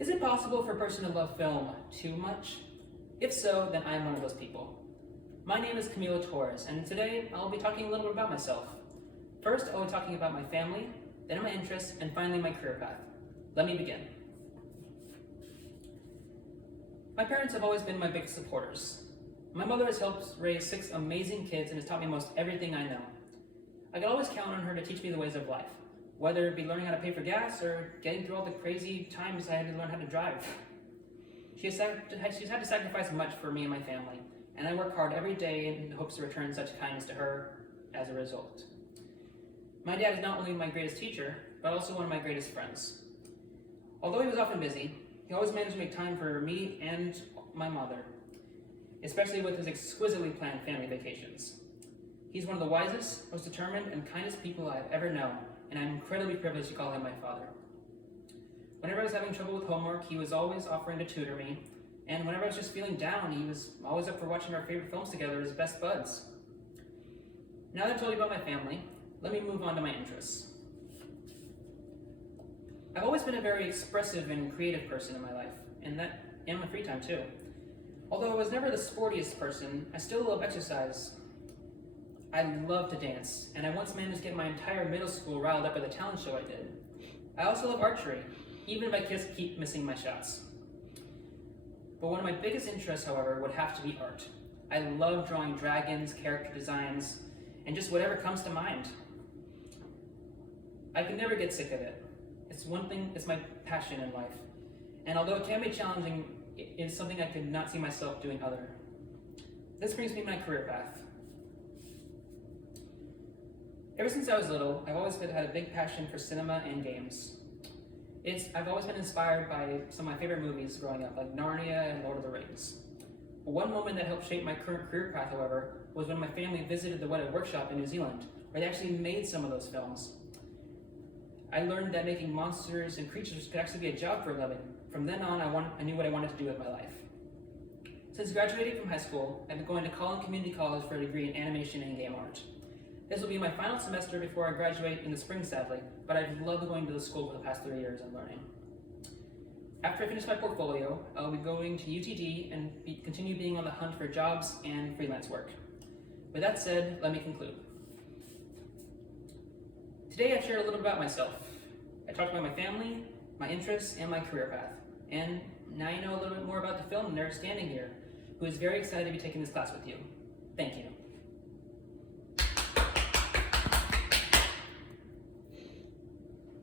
Is it possible for a person to love film too much? If so, then I am one of those people. My name is Camilo Torres, and today I'll be talking a little bit about myself. First, I'll be talking about my family, then my interests, and finally my career path. Let me begin. My parents have always been my biggest supporters. My mother has helped raise 6 amazing kids and has taught me most everything I know. I can always count on her to teach me the ways of life, whether it be learning how to pay for gas or getting through all the crazy times I had to learn how to drive. She's had to sacrifice much for me and my family, and I work hard every day in hopes to return such kindness to her as a result. My dad is not only my greatest teacher, but also one of my greatest friends. Although he was often busy, he always managed to make time for me and my mother, especially with his exquisitely planned family vacations. He's one of the wisest, most determined, and kindest people I've ever known, and I'm incredibly privileged to call him my father. Whenever I was having trouble with homework, he was always offering to tutor me, and whenever I was just feeling down, he was always up for watching our favorite films together as best buds. Now that I've told you about my family, let me move on to my interests. I've always been a very expressive and creative person in my life, and that in my free time too. Although I was never the sportiest person, I still love exercise. I love to dance, and I once managed to get my entire middle school riled up at the talent show I did. I also love archery, even if I just keep missing my shots. But one of my biggest interests, however, would have to be art. I love drawing dragons, character designs, and just whatever comes to mind. I can never get sick of it. It's my passion in life. And although it can be challenging, it is something I could not see myself doing other. This brings me to my career path. Ever since I was little, I've always had a big passion for cinema and games. I've always been inspired by some of my favorite movies growing up, like Narnia and Lord of the Rings. One moment that helped shape my current career path, however, was when my family visited the Weta Workshop in New Zealand, where they actually made some of those films. I learned that making monsters and creatures could actually be a job for a living. From then on, I knew what I wanted to do with my life. Since graduating from high school, I've been going to Collin Community College for a degree in animation and game art. This will be my final semester before I graduate in the spring, sadly, but I've loved going to the school for the past 3 years and learning. After I finish my portfolio, I'll be going to UTD and continue being on the hunt for jobs and freelance work. With that said, let me conclude. Today I've shared a little about myself. I talked about my family, my interests, and my career path. And now you know a little bit more about the film nerd standing here, who is very excited to be taking this class with you. Thank you.